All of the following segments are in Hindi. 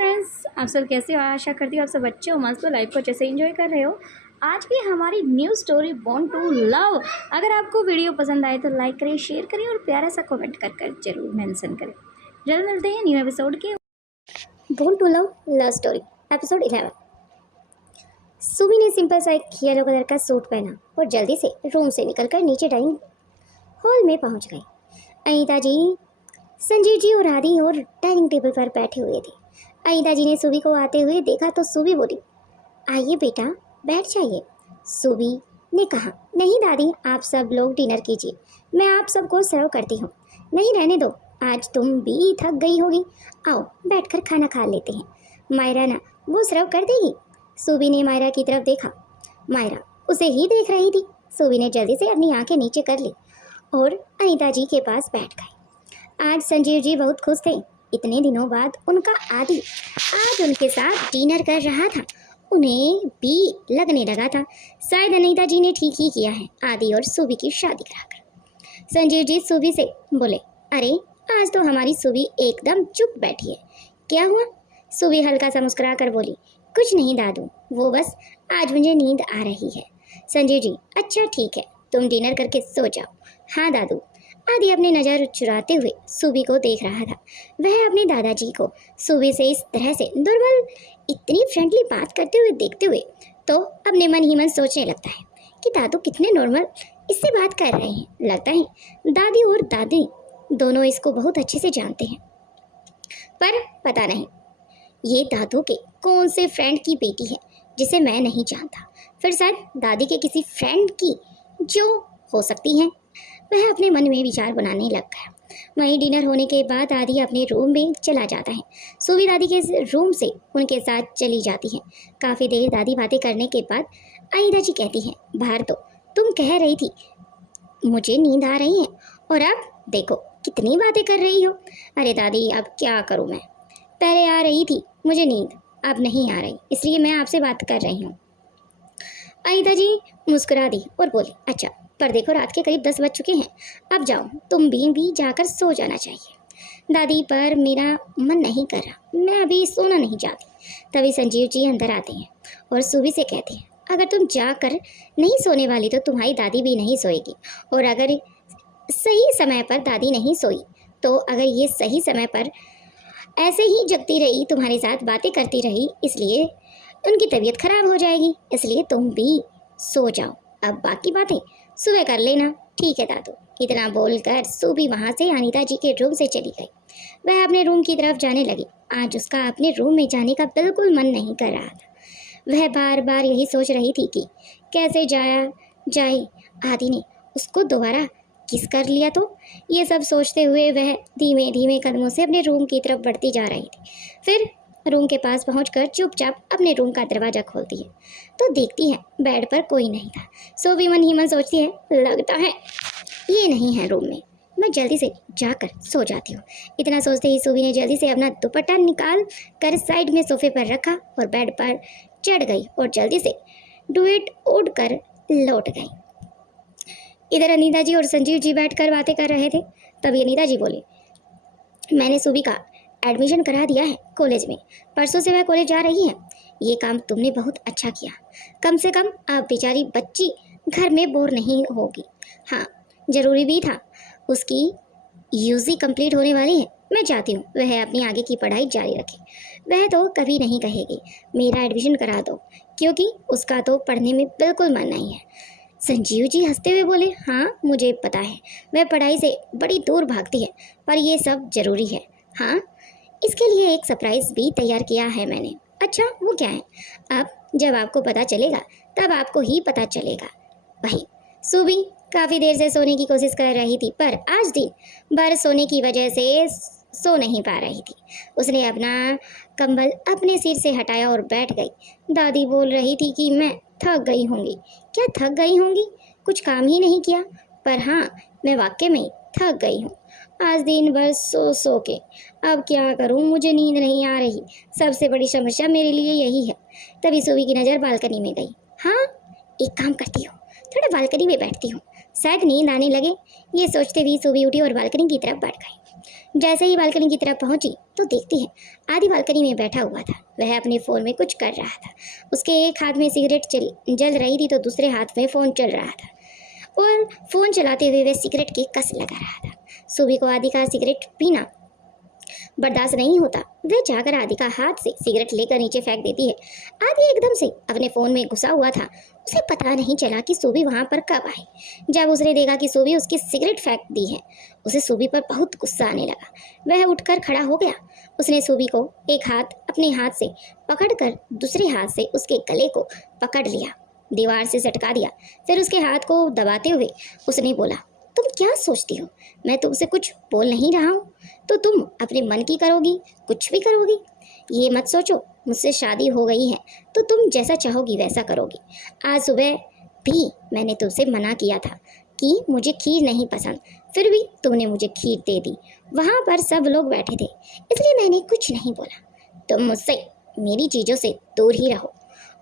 फ्रेंड्स, आप सब कैसे हो? आशा करती हूँ आप सब अच्छे हो, मस्त हो, लाइफ को अच्छे से एंजॉय कर रहे हो। आज की हमारी new story born to love. अगर आपको वीडियो पसंद आए तो लाइक करिए, शेयर करिए और प्यारा सा कमेंट कर जरूर मेंशन करें। जल्द मिलते हैं न्यू एपिसोड के। Born to love love story episode 11। Subi ने सिंपल सा एक येलो कलर का सूट पहना और जल्दी से रूम से निकलकर नीचे डाइनिंग हॉल में पहुंच गई। अनीता जी, संजीव जी और आदि और डाइनिंग टेबल पर बैठे हुए थे। अनीता जी ने सुबी को आते हुए देखा तो सुबी बोली, आइए बेटा, बैठ जाइए। सुबी ने कहा, नहीं दादी, आप सब लोग डिनर कीजिए, मैं आप सबको सर्व करती हूँ। नहीं, रहने दो, आज तुम भी थक गई होगी, आओ बैठकर खाना खा लेते हैं। मायरा ना, वो सर्व कर देगी। सुबी ने मायरा की तरफ देखा। मायरा उसे ही देख रही थी। सुबी ने जल्दी से अपनी आंखें नीचे कर ली और अनीता जी के पास बैठ गई। आज संजीव जी बहुत खुश थे। इतने दिनों बाद उनका आदि आज उनके साथ डिनर कर रहा था। उन्हें भी लगने लगा था शायद अनीता जी ने ठीक ही किया है आदि और सुबी की शादी कराकर। संजीव जी सुबी से बोले, अरे आज तो हमारी सुबी एकदम चुप बैठी है, क्या हुआ? सुबी हल्का सा मुस्कुरा कर बोली, कुछ नहीं दादू, वो बस आज मुझे नींद आ रही है। संजीव जी, अच्छा ठीक है, तुम डिनर करके सो जाओ। हाँ दादू। आदि अपनी नज़र चुराते हुए सुबी को देख रहा था। वह अपने दादाजी को सुबी से इस तरह से दुर्बल, इतनी फ्रेंडली बात करते हुए देखते हुए तो अपने मन ही मन सोचने लगता है कि दादू कितने नॉर्मल इससे बात कर रहे हैं। लगता है दादी और दादी दोनों इसको बहुत अच्छे से जानते हैं, पर पता नहीं ये दादू के कौन से फ्रेंड की बेटी है जिसे मैं नहीं जानता। फिर शायद दादी के किसी फ्रेंड की जो हो सकती है। वह अपने मन में विचार बनाने लग गया। वहीं डिनर होने के बाद आदि अपने रूम में चला जाता है। सुबी दादी के रूम से उनके साथ चली जाती है। काफ़ी देर दादी बातें करने के बाद अनीता जी कहती हैं, बाहर तो तुम कह रही थी मुझे नींद आ रही है और अब देखो कितनी बातें कर रही हो। अरे दादी, अब क्या करूँ मैं? पहले आ रही थी मुझे नींद, अब नहीं आ रही, इसलिए मैं आपसे बात कर रही हूँ। अनीता जी मुस्कुरा दी और बोली, अच्छा, पर देखो रात के करीब 10 बज चुके हैं, अब जाओ, तुम भी जाकर सो जाना चाहिए। दादी, पर मेरा मन नहीं कर रहा, मैं अभी सोना नहीं चाहती। तभी संजीव जी अंदर आते हैं और सुबी से कहते हैं, अगर तुम जाकर नहीं सोने वाली तो तुम्हारी दादी भी नहीं सोएगी, और अगर सही समय पर दादी नहीं सोई तो अगर ये सही समय पर ऐसे ही जगती रही, तुम्हारे साथ बातें करती रही, इसलिए उनकी तबीयत खराब हो जाएगी, इसलिए तुम भी सो जाओ। अब बाकी बातें सुबह कर लेना। ठीक है दादू। इतना बोलकर सुबी वहाँ से अनीता जी के रूम से चली गई। वह अपने रूम की तरफ जाने लगी। आज उसका अपने रूम में जाने का बिल्कुल मन नहीं कर रहा था। वह बार बार यही सोच रही थी कि कैसे जाया जाए। आदि ने उसको दोबारा किस कर लिया तो? ये सब सोचते हुए वह धीमे धीमे कदमों से अपने रूम की तरफ बढ़ती जा रही थी। फिर रूम के पास पहुंचकर चुपचाप अपने रूम का दरवाज़ा खोलती है तो देखती है बेड पर कोई नहीं था। सुबी मन ही मन सोचती है, लगता है ये नहीं है रूम में, मैं जल्दी से जाकर सो जाती हूँ। इतना सोचते ही सुबी ने जल्दी से अपना दुपट्टा निकाल कर साइड में सोफे पर रखा और बेड पर चढ़ गई और जल्दी से डुएट ओढ़ कर लौट गई। इधर अनीता जी और संजीव जी बैठकर बातें कर रहे थे। तभी अनीता जी बोली, मैंने सुबी का एडमिशन करा दिया है कॉलेज में, परसों से वह कॉलेज जा रही है। ये काम तुमने बहुत अच्छा किया, कम से कम आप बेचारी बच्ची घर में बोर नहीं होगी। हाँ, ज़रूरी भी था। उसकी यूजी कंप्लीट होने वाली है। मैं चाहती हूँ वह अपनी आगे की पढ़ाई जारी रखे। वह तो कभी नहीं कहेगी मेरा एडमिशन करा दो, क्योंकि उसका तो पढ़ने में बिल्कुल मन नहीं है। संजीव जी हंसते हुए बोले, हाँ मुझे पता है, वह पढ़ाई से बड़ी दूर भागती है, पर यह सब ज़रूरी है। हाँ, इसके लिए एक सरप्राइज़ भी तैयार किया है मैंने। अच्छा, वो क्या है? अब जब आपको पता चलेगा तब आपको ही पता चलेगा। वही सुबी काफ़ी देर से सोने की कोशिश कर रही थी, पर आज दिन भर सोने की वजह से सो नहीं पा रही थी। उसने अपना कंबल अपने सिर से हटाया और बैठ गई। दादी बोल रही थी कि मैं थक गई होंगी। क्या थक गई होंगी? कुछ काम ही नहीं किया, पर हाँ, मैं वाकई में थक गई हूँ आज दिन भर सो के। अब क्या करूँ, मुझे नींद नहीं आ रही। सबसे बड़ी समस्या मेरे लिए यही है। तभी सुबी की नज़र बालकनी में गई। हाँ, एक काम करती हूँ, थोड़ा बालकनी में बैठती हूँ, शायद नींद आने लगे। ये सोचते हुए सुबी उठी और बालकनी की तरफ बढ़ गई। जैसे ही बालकनी की तरफ पहुंची तो देखती है आदि बालकनी में बैठा हुआ था। वह अपने फ़ोन में कुछ कर रहा था। उसके एक हाथ में सिगरेट जल रही थी तो दूसरे हाथ में फ़ोन चल रहा था और फ़ोन चलाते हुए वह सिगरेट की कस लगा रहा था। सुबह को आदि का सिगरेट पीना बर्दाश्त नहीं होता। वह जाकर आदि का हाथ से सिगरेट लेकर नीचे फेंक देती है। आदि एकदम से अपने फ़ोन में घुसा हुआ था। उसे पता नहीं चला कि सूबी वहाँ पर कब आई। जब उसने देखा कि सूबी उसकी सिगरेट फेंक दी है, उसे सूबी पर बहुत गुस्सा आने लगा। वह उठकर खड़ा हो गया। उसने सूबी को एक हाथ अपने हाथ से पकड़कर दूसरे हाथ से उसके गले को पकड़ लिया, दीवार से सटका दिया। फिर उसके हाथ को दबाते हुए उसने बोला, तुम क्या सोचती हो? मैं तुमसे कुछ बोल नहीं रहा हूँ तो तुम अपने मन की करोगी, कुछ भी करोगी। ये मत सोचो मुझसे शादी हो गई है तो तुम जैसा चाहोगी वैसा करोगी। आज सुबह भी मैंने तुमसे मना किया था कि मुझे खीर नहीं पसंद, फिर भी तुमने मुझे खीर दे दी। वहाँ पर सब लोग बैठे थे इसलिए मैंने कुछ नहीं बोला। तुम मुझसे मेरी चीज़ों से दूर ही रहो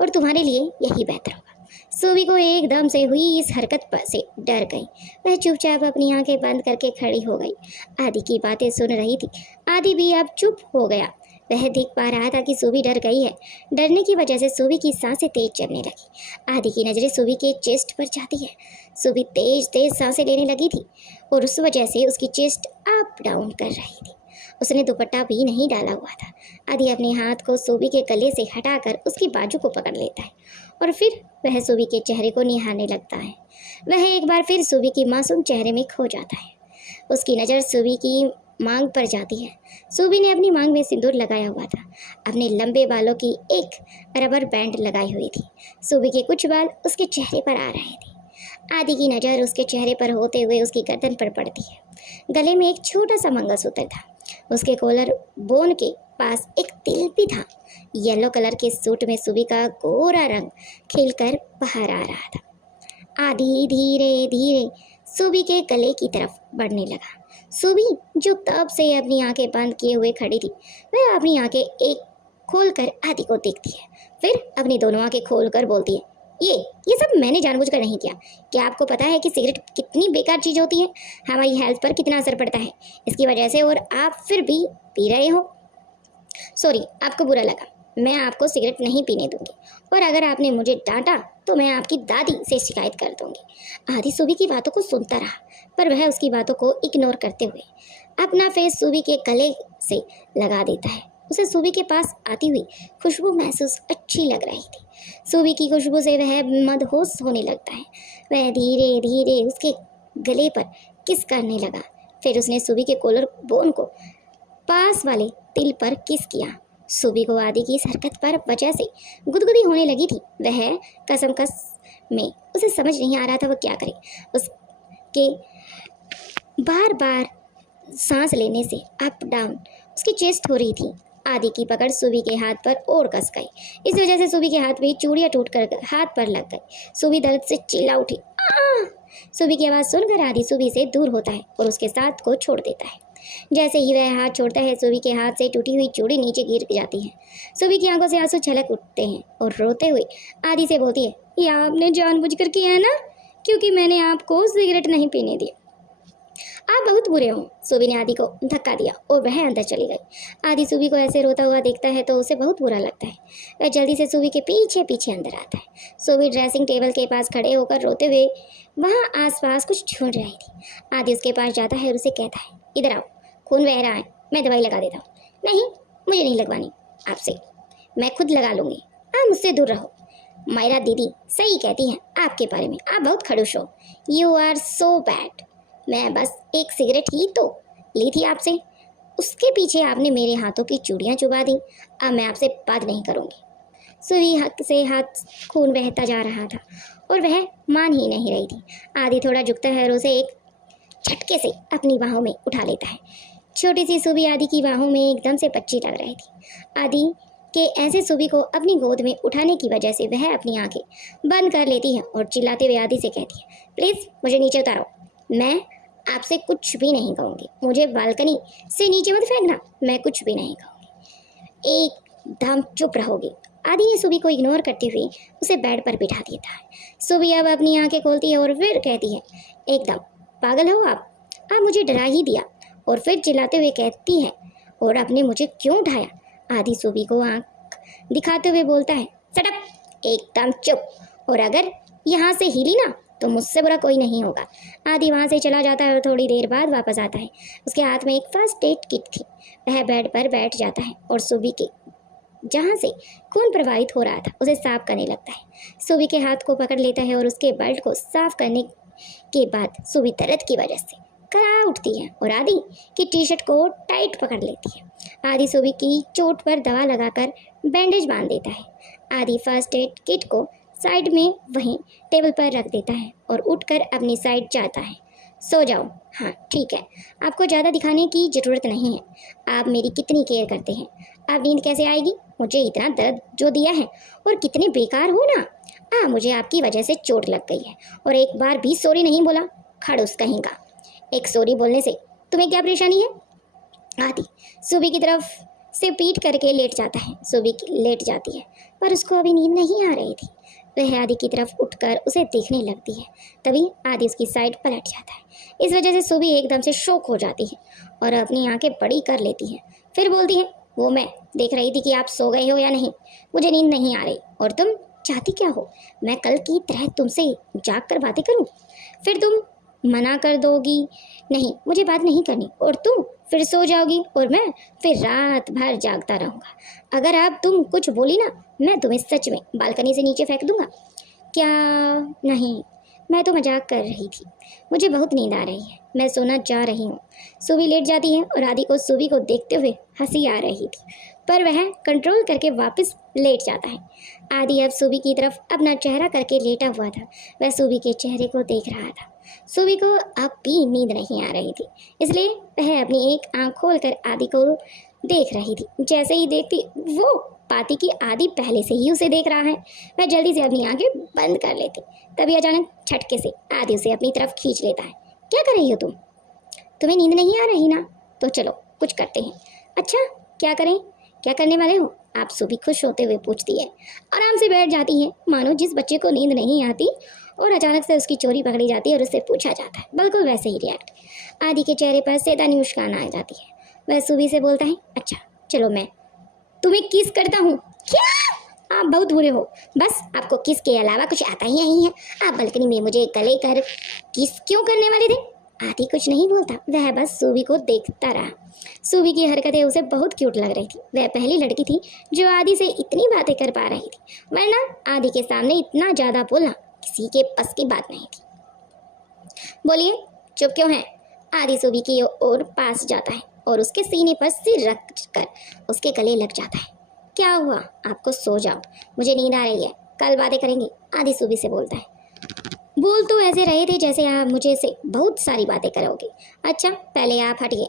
और तुम्हारे लिए यही बेहतर होगा। सूबी को एकदम से हुई इस हरकत पर से डर गई। वह चुपचाप अपनी आंखें बंद करके खड़ी हो गई। आदि की बातें सुन रही थी। आदि भी अब चुप हो गया। वह देख पा रहा था कि सूबी डर गई है। डरने की वजह से सूबी की सांसें तेज चलने लगी। आदि की नजरें सूबी के चेस्ट पर जाती है। सूबी तेज तेज सांसें लेने लगी थी और उस वजह से उसकी चेस्ट अप डाउन कर रही थी। उसने दुपट्टा भी नहीं डाला हुआ था। आदि अपने हाथ को सूबी के गले से हटाकर उसकी बाजू को पकड़ लेता है और फिर वह सूबी के चेहरे को निहारने लगता है। वह एक बार फिर सूबी की मासूम चेहरे में खो जाता है। उसकी नज़र सूबी की मांग पर जाती है। सूबी ने अपनी मांग में सिंदूर लगाया हुआ था। अपने लंबे बालों की एक रबर बैंड लगाई हुई थी। सूबी के कुछ बाल उसके चेहरे पर आ रहे थे। आदि की नज़र उसके चेहरे पर होते हुए उसकी गर्दन पर पड़ती है। गले में एक छोटा सा मंगलसूत्र था। उसके कॉलर बोन के पास एक तिल भी था। येलो कलर के सूट में सूबी का गोरा रंग खिलकर बाहर आ रहा था। आदि धीरे धीरे सूबी के गले की तरफ बढ़ने लगा। सूबी जो तब से अपनी आंखें बंद किए हुए खड़ी थी, वह अपनी आंखें एक खोलकर आदि को देखती है, फिर अपनी दोनों आंखें खोलकर बोलती है, ये सब मैंने जानबूझकर नहीं किया। क्या आपको पता है कि सिगरेट कितनी बेकार चीज़ होती है, हमारी हेल्थ पर कितना असर पड़ता है इसकी वजह से, और आप फिर भी पी रहे हो। सॉरी, आपको बुरा लगा। मैं आपको सिगरेट नहीं पीने दूंगी और अगर आपने मुझे डांटा तो मैं आपकी दादी से शिकायत कर दूंगी। आदि सूबी की बातों को सुनता रहा, पर वह उसकी बातों को इग्नोर करते हुए अपना फेस सूबी के गले से लगा देता है। उसे सूबी के पास आती हुई खुशबू महसूस अच्छी लग रही थी। सूबी की खुशबू से वह मदहोश होने लगता है। वह धीरे धीरे उसके गले पर किस करने लगा। फिर उसने सूबी के कॉलर बोन को पास वाले तिल पर किस किया। सूबी को आदि की इस हरकत पर वजह से गुदगुदी होने लगी थी। वह कसमकस में उसे समझ नहीं आ रहा था वह क्या करे। उसके बार बार सांस लेने से अप डाउन उसकी चेस्ट हो रही थी। आदि की पकड़ सूबी के हाथ पर और कस गई। इस वजह से सूबी के हाथ में चूड़ियां टूटकर हाथ पर लग गई। सूबी दर्द से चिल्ला उठी। सूबी की आवाज़ सुनकर आदि सूबी से दूर होता है और उसके साथ को छोड़ देता है। जैसे ही वह हाथ छोड़ता है, सूबी के हाथ से टूटी हुई चूड़ी नीचे गिर जाती है। सूबी की आंखों से आंसू छलक उठते हैं और रोते हुए आदि से बोलती है, ये आपने जानबूझकर किया है ना, क्योंकि मैंने आपको सिगरेट नहीं पीने दी। आप बहुत बुरे हो। सूबी ने आदि को धक्का दिया और वह अंदर चली गई। आदि सूबी को ऐसे रोता हुआ देखता है तो उसे बहुत बुरा लगता है। वह जल्दी से सूबी के पीछे पीछे अंदर आता है। सूबी ड्रेसिंग टेबल के पास खड़े होकर रोते हुए वहाँ आसपास कुछ ढूंढ रही थी। आदि उसके पास जाता है और उसे कहता है, इधर आओ, खून बह रहा है, मैं दवाई लगा देता हूँ। नहीं, मुझे नहीं लगवानी आपसे, मैं खुद लगा लूँगी, आप मुझसे दूर रहो। मायरा दीदी सही कहती हैं आपके बारे में, आप बहुत खड़ूस हो। You are so bad. मैं बस एक सिगरेट ही तो ली थी आपसे, उसके पीछे आपने मेरे हाथों की चूड़ियाँ चुबा दी। अब मैं आपसे बात नहीं करूँगी। सूबी हक से हाथ खून बहता जा रहा था और वह मान ही नहीं रही थी। आदि थोड़ा झुकता है और उसे एक झटके से अपनी बाहों में उठा लेता है। छोटी सी सूबी आदि की बाहों में एकदम से बच्ची लग रही थी। आदि के ऐसे सूबी को अपनी गोद में उठाने की वजह से वह अपनी आंखें बंद कर लेती है और चिल्लाते हुए आदि से कहती है, प्लीज़ मुझे नीचे उतारो, मैं आपसे कुछ भी नहीं कहूँगी। मुझे बालकनी से नीचे मत फेंकना, मैं कुछ भी नहीं कहूँगी। एकदम चुप रहोगी। आदि ने सूबी को इग्नोर करते हुए उसे बेड पर बिठा देता है। सूबी अब अपनी आंखें खोलती है और फिर कहती है, एकदम पागल हो आप मुझे डरा ही दिया और फिर चिल्लाते हुए कहती है, और आपने मुझे क्यों उठाया? आदि सूबी को आंख दिखाते हुए बोलता है, शट अप, एकदम चुप, और अगर यहाँ से हिली ना तो मुझसे बुरा कोई नहीं होगा। आदि वहाँ से चला जाता है और थोड़ी देर बाद वापस आता है। उसके हाथ में एक फर्स्ट एड किट थी। वह बेड पर बैठ जाता है और सूबी के जहाँ से खून प्रवाहित हो रहा था उसे साफ करने लगता है। सूबी के हाथ को पकड़ लेता है और उसके बेल्ट को साफ करने के बाद सूबी दर्द की वजह से करा उठती है और आदि की टी शर्ट को टाइट पकड़ लेती है। आदि सूबी की चोट पर दवा लगाकर बैंडेज बांध देता है। आदि फर्स्ट एड किट को साइड में वहीं टेबल पर रख देता है और उठकर अपनी साइड जाता है। सो जाओ। हाँ ठीक है, आपको ज़्यादा दिखाने की ज़रूरत नहीं है। आप मेरी कितनी केयर करते हैं। आप नींद कैसे आएगी? मुझे इतना दर्द जो दिया है, और कितने बेकार हो ना। मुझे आपकी वजह से चोट लग गई है और एक बार भी सॉरी नहीं बोला। खड़ूस कहीं का। एक सॉरी बोलने से तुम्हें क्या परेशानी है? आदि सूबी की तरफ से पीट करके लेट जाता है। सूबी लेट जाती है पर उसको अभी नींद नहीं आ रही थी। वह आदि की तरफ उठकर उसे देखने लगती है। तभी आदि उसकी साइड पलट जाता है। इस वजह से सूबी एकदम से शॉक हो जाती है और अपनी आंखें बड़ी कर लेती है। फिर बोलती है, वो मैं देख रही थी कि आप सो गए हो या नहीं। मुझे नींद नहीं आ रही। और तुम चाहती क्या हो? मैं कल की तरह तुमसे जाग कर बातें करूं? फिर तुम मना कर दोगी, नहीं मुझे बात नहीं करनी, और तुम फिर सो जाओगी और मैं फिर रात भर जागता रहूँगा। अगर आप तुम कुछ बोली ना, मैं तुम्हें सच में बालकनी से नीचे फेंक दूंगा। क्या? नहीं, मैं तो मजाक कर रही थी। मुझे बहुत नींद आ रही है, मैं सोना जा रही हूँ। सूबी लेट जाती है और आदि को सूबी को देखते हुए हंसी आ रही थी, पर वह कंट्रोल करके वापस लेट जाता है। आदि अब सूबी की तरफ अपना चेहरा करके लेटा हुआ था। वह सूबी के चेहरे को देख रहा था। सूबी को अब भी नींद नहीं आ रही थी, इसलिए वह अपनी एक आंख खोलकर आदि को देख रही थी। जैसे ही देखती वो पाती कि आदि पहले से ही उसे देख रहा है। वह जल्दी से अपनी आंखें बंद कर लेती। तभी अचानक झटके से आदि उसे अपनी तरफ खींच लेता है। क्या कर रही हो तुम? तुम्हें नींद नहीं आ रही ना? तो चलो कुछ करते हैं। अच्छा क्या करें? क्या करने वाले हो आप? सूबी खुश होते हुए पूछती है। आराम से बैठ जाती है, मानो जिस बच्चे को नींद नहीं आती और अचानक से उसकी चोरी पकड़ी जाती है और उससे पूछा जाता है, बिल्कुल वैसे ही रिएक्ट। आदि के चेहरे पर सैतानी मुस्कान आ जाती है। वह सूबी से बोलता है, अच्छा चलो मैं तुम्हें किस करता हूँ। क्या? आप बहुत बुरे हो। बस आपको किस के अलावा कुछ आता ही नहीं है। आप बालकनी में मुझे गले कर किस क्यों करने वाले थे? आदि कुछ नहीं बोलता, वह बस सूबी को देखता रहा। सूबी की हरकतें उसे बहुत क्यूट लग रही थी। वह पहली लड़की थी जो आदि से इतनी बातें कर पा रही थी, वरना आदि के सामने इतना ज़्यादा बोलना किसी के बस की बात नहीं थी। बोलिए, चुप क्यों है? आदि सूबी की ओर पास जाता है और उसके सीने पर सिर रख कर उसके गले लग जाता है। क्या हुआ? आपको सो जाओ, मुझे नींद आ रही है, कल बातें करेंगे। आदि सूबी से बोलता है। बोल तो ऐसे रहे थे जैसे आप मुझे से बहुत सारी बातें करोगे। अच्छा पहले आप हटिए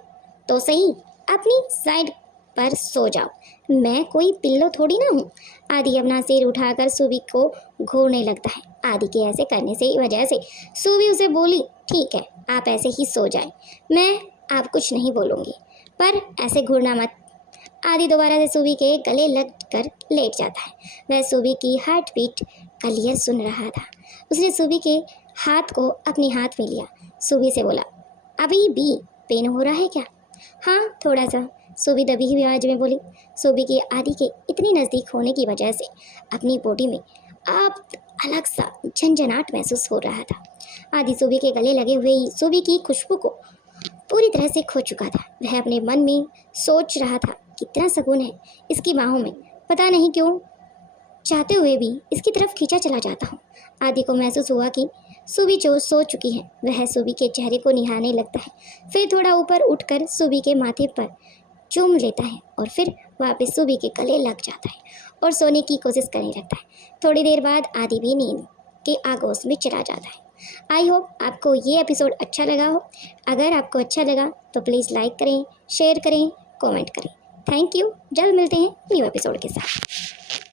तो सही, अपनी साइड पर सो जाओ, मैं कोई पिल्लो थोड़ी ना हूँ। आदि अपना सिर उठाकर सूबी को घूरने लगता है। आदि के ऐसे करने से वजह से सूबी उसे बोली, ठीक है आप ऐसे ही सो जाए, मैं आप कुछ नहीं बोलूँगी, पर ऐसे घूरना मत। आदि दोबारा से सूबी के गले लग कर लेट जाता है। वह सूबी की हार्ट बीट क्लियर सुन रहा था। उसने सूबी के हाथ को अपने हाथ में लिया। सूबी से बोला, अभी भी पेन हो रहा है क्या? हाँ थोड़ा सा, सूबी दबी हुई आवाज में बोली। सूबी की आदि के इतनी नज़दीक होने की वजह से अपनी बॉडी में अब अलग सा झंझनाट महसूस हो रहा था। आदि सूबी के गले लगे हुए ही सूबी की खुशबू को पूरी तरह से खो चुका था। वह अपने मन में सोच रहा था, कितना सुकून है इसकी बाहों में, पता नहीं क्यों चाहते हुए भी इसकी तरफ खींचा चला जाता हूँ। आदि को महसूस हुआ कि सूबी जो सो चुकी है। वह सूबी के चेहरे को निहारने लगता है, फिर थोड़ा ऊपर उठकर सूबी के माथे पर चूम लेता है और फिर वापस सूबी के गले लग जाता है और सोने की कोशिश करने लगता है। थोड़ी देर बाद आदि भी नींद के आगोश में चला जाता है। आई होप आपको ये एपिसोड अच्छा लगा हो। अगर आपको अच्छा लगा तो प्लीज़ लाइक करें, शेयर करें, कमेंट करें। Thank you. जल्द मिलते हैं न्यू एपिसोड के साथ।